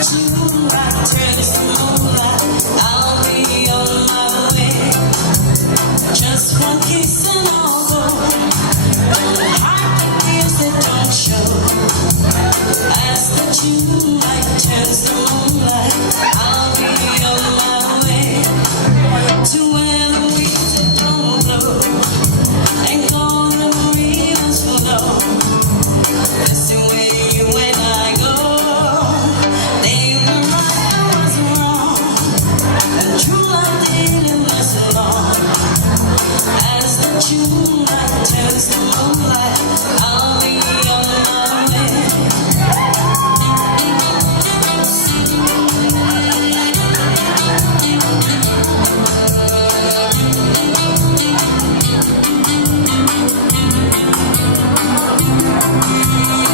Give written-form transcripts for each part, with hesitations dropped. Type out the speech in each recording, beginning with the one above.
Moonlight turns to moonlight, I'll be on my way. Just one kiss and I'll go. Heart that feels that don't show. As the moonlight turns to moonlight, I'll be on my way to where the winds that don't blow and golden rivers flow. That's the way when I go. They were right, I was wrong, and true love didn't last long. As the moonlight turns to moonlight, I'll be on my way.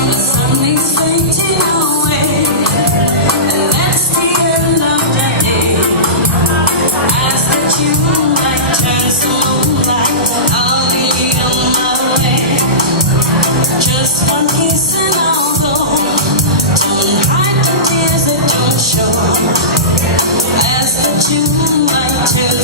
The sun is fading away, and that's the end of the day. As the moonlight turns to moonlight, I'll be on my way. Just one kiss and I'll go. Don't hide the tears that don't show. As the moonlight turns